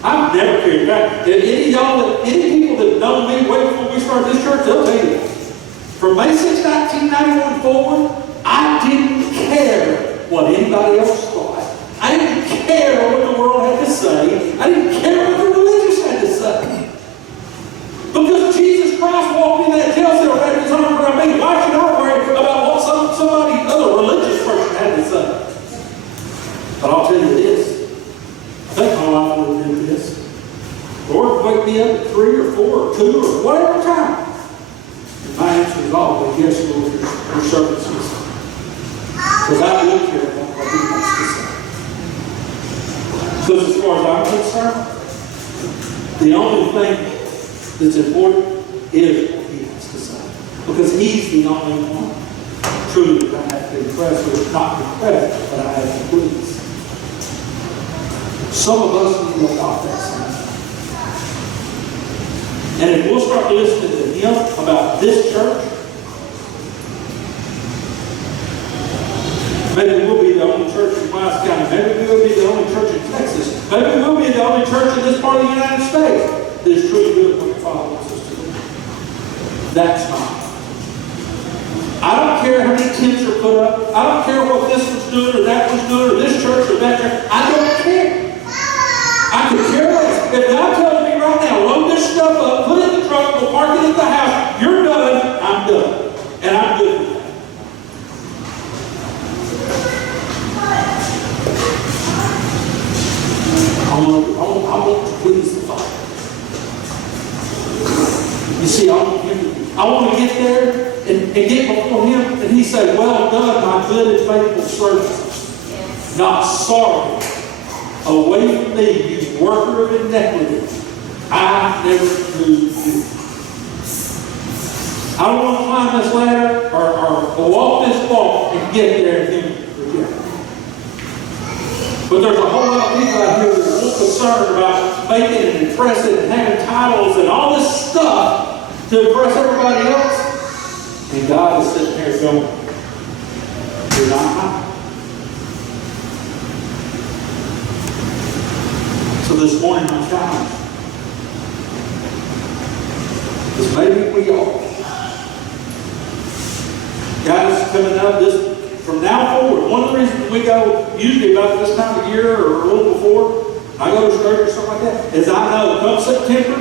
I've never cared. Right? Any people that know me way before we started this church, they'll tell you. From May 6, 1991 forward, I didn't care what anybody else thought. I didn't care what the world had to say. I didn't care what the religious had to say. Because Jesus Christ walked in that jail cell and his arm around me. Why should I worry about what somebody other religious person had to say? But I'll tell you this. I think my life would have been this. Lord, wake me up at 3 or 4 or 2 or whatever time. And my answer is always, yes, Lord, your servant's listening. Because I will care about what He wants to say. So as far as I'm concerned, the only thing that's important is what he has to say. Because he's the only one truly that I have to impress, or not impress, but I have to please. Some of us need to adopt that same. And if we'll start listening to him about this church, maybe we'll be the only church in Wise County. Maybe we'll be the only church in Texas. Maybe we'll be the only church in this part of the United States that is truly doing what the Father wants us to do. That's not. I don't care how many tents are put up. I don't care what this one's doing or that one's doing or this church or that church. I don't care. I could care less. If God tells me right now, load this stuff up, put it in the truck, we'll park it at the house, you're done, I'm done. And I'm good with that. I want to please the Father. You see, I want to get there and get before him, and he said, well done, my good and faithful servant. Yes. Not sorry. Away from me, you worker of iniquity. I never knew you. I don't want to climb this ladder or walk this walk and get there and then forget. But there's a whole lot of people out here that are more concerned about making and impressing and having titles and all this stuff to impress everybody else. And God is sitting there going, you're not high. So this morning I'm challenged. Because maybe we are. God is coming up from now forward. One of the reasons we go usually about this time of year or a little before, I go to church or something like that, is I know come September,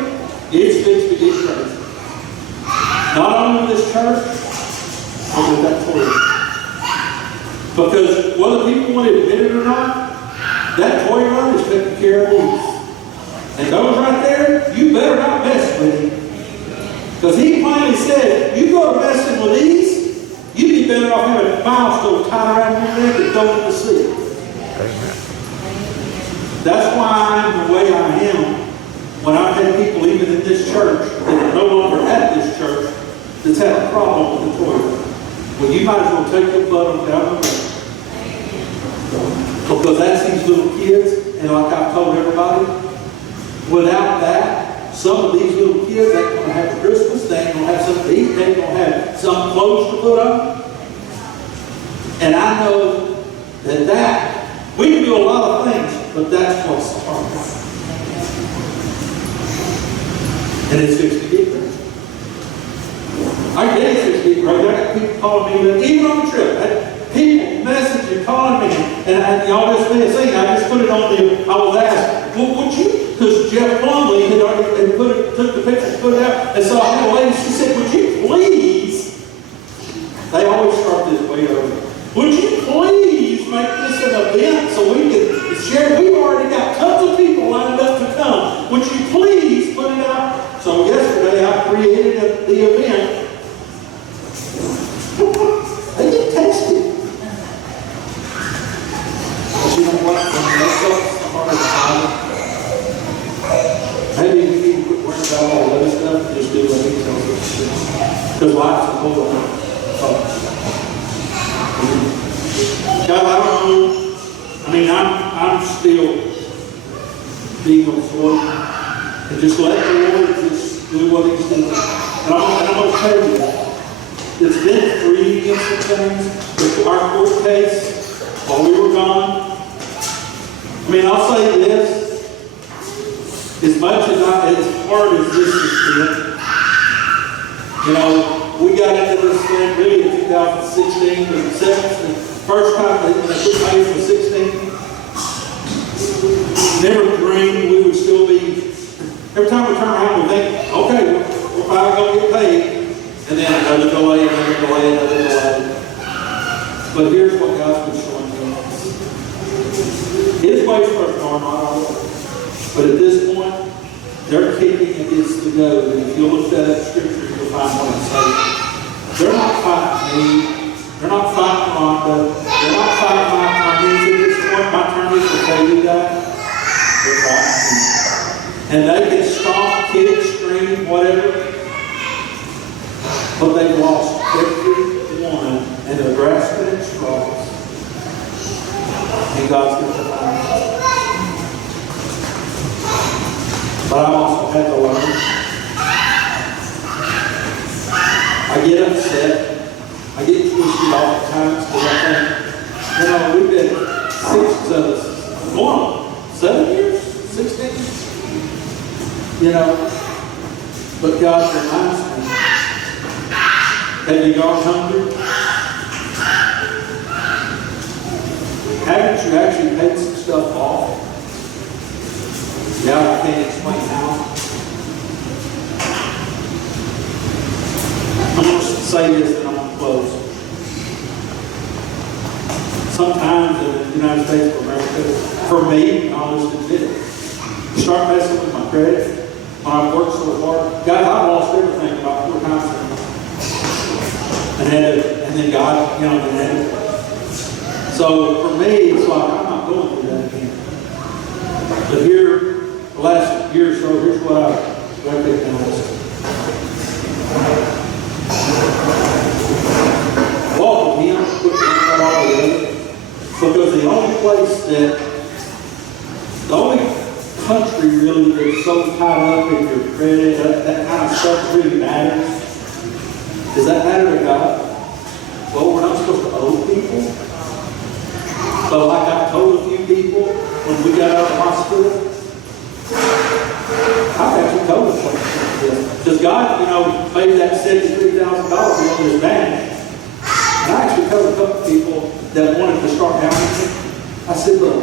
it's fixed to get crazy. Not only with this church, but with that toilet. Because whether people want to admit it or not, that toy run is taking care of these. And those right there, you better not mess with him. Because he finally said, you go messing with these, you'd be better off having a milestone tied around your neck and going to sleep. That's why I'm the way I am. When I've had people even in this church that are no longer at this church that's had a problem with the toilet. Well, you might as well take your butt on down the road. Because that's these little kids, and like I've told everybody, without that, some of these little kids ain't going to have Christmas, they ain't going to have something to eat, they ain't going to have some clothes to put on. And I know that we can do a lot of things, but that's what's the heart of God. And it's fixed to get there. I get it's fixed to get right there. I got people calling me, even on the trip. People messaging, calling me, and y'all just been saying, I just put it on the, I was asked, well, would you, because Jeff Plumley had already took the picture and put it out, and so I had a lady, she said, would you please, they always start this way over, would you please make this an event so we can share, we've already got tons of people lined up to come, would you please put it out? So yesterday I created the event. They get tested. But you know what? When you look up the heart of the Father, maybe we need to quit worrying about all that stuff and just do what he tells us to do. Because life's a whole lot of fun. God, I don't know. I mean, I'm still being absorbed. And just let the Lord just do what he's doing. And I'm going to tell you, it's been free against some things. With our court case, while we were gone, I mean, I'll say this. As much as hard as this has been, you know, we got into this thing really in 2016, the first time when they put paid for 16. Never dreamed we would still be. Every time we turn around, we think, okay, we're finally going to get paid. And then another delay, another delay, another delay. But here's what God's been showing me. His ways are not our ways. But at this point, they're keeping against the go. And if you look at that scripture, you'll find what I'm saying. They're not fighting me. They're not fighting Rhonda. They're not fighting my attorneys at this point. My attorneys will tell you that. They're fighting me. And And they can stomp, kick, scream, whatever. But they've lost every one, and they're grasping at straws. And God's going to find them. But I've also had to learn. I get upset. I get twisted all the times because I think, we've been 6 of us, going on 7 years, 16 years. But God reminds me, have you gone hungry? Haven't you actually paid some stuff off? Yeah, I can't explain how. I'm going to say this and I'm going to close. Sometimes in the United States of America, for me, I'll just admit it, start messing with my credit. When I've worked so hard, guys, I've lost everything about 4 times now. And then God, then so for me, it's like, I'm not going through that again. But here, the last year or so, here's what I recognized. Walk with Him, put that all together. Because the only country really that's so tied up in your credit, that kind of stuff really matters. Does that matter to God? Well, we're not supposed to owe people. But like I told a few people when we got out of the hospital, I've actually told them because God, paid that $73,000 on His bank. And I actually told a couple of people that wanted to start down with me. I said, look,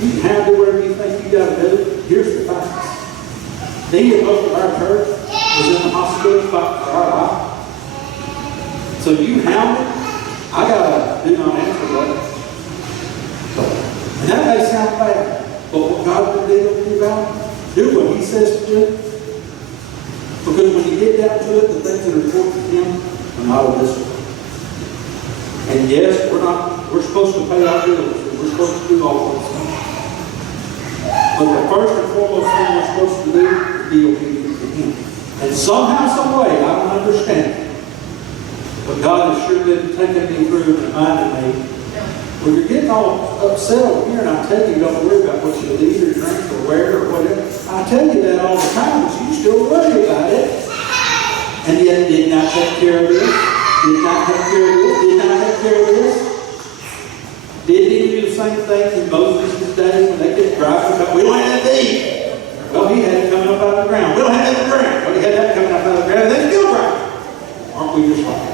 you can handle whatever you think you got to do. Here's the facts. Me and most of our church was in the hospital fighting for our life. So you handle it. I got to do not answer that. And that may sound bad, but what God will do about it, do what He says to do. Because when you get down to it, the things that are important to Him are not of this world. And yes, we're supposed to pay our bills, and we're supposed to do all those things. But the first and foremost thing we're supposed to do is be obedient to Him. And somehow, some way, I don't understand it. But God has sure been taking me through and reminding me, when you're getting all upset over here, and I tell you, don't worry about what you eat or drink or wear or whatever. I tell you that all the time, but you still worry about it. And yet, did not take care of this, did not take care of this, did not take care of this. Did He do the same thing in Moses' day when they kept driving? We don't have that to eat. Well, He had it coming up out of the ground. We don't have that to drink. Well, He had that coming up out of the ground, and they still driving. Aren't we just like that?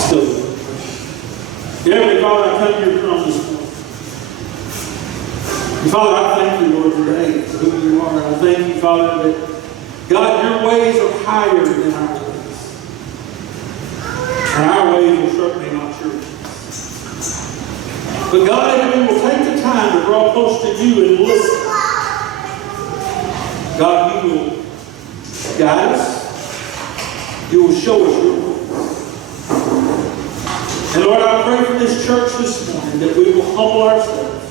Still. Heavenly Father, I come to Your throne this morning. And Father, I thank You, Lord, today for who You are. I thank You, Father, that God, Your ways are higher than our ways. And our ways are certainly not Your ways. But God, if we will take the time to draw close to You and listen, God, You will guide us. You will show us Your ways. And Lord, I pray for this church this morning that we will humble ourselves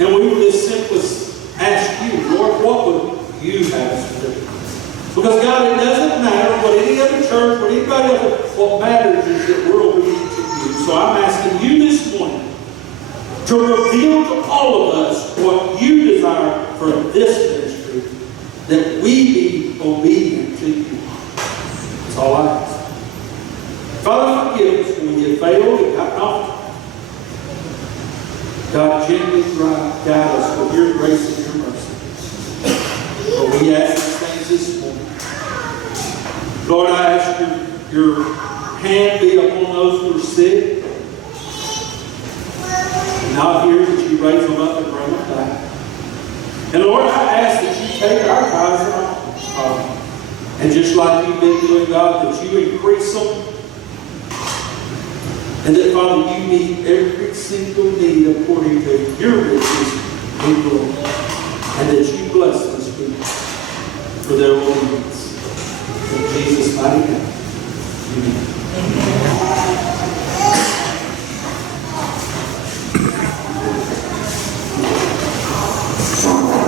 and we will just simply ask You, Lord, what would You have us to do? Because God, it doesn't matter what any other church, what anybody else, what matters is that we're obedient to You. So I'm asking You this morning to reveal to all of us what You desire for this ministry, that we be obedient to You. That's all I ask. Father, forgive us when we have failed and got off. God, gently guide us with Your grace and Your mercy. But we ask these things this morning. Lord, I ask Your hand be upon those who are sick. And not here that You raise them up and bring them back. And Lord, I ask that You take our tithes and offerings, and just like You've been doing, God, that You increase them. And that, Father, You meet every single need according to Your riches and glory. And that You bless these people for their obedience. In Jesus' mighty name. Amen. Amen.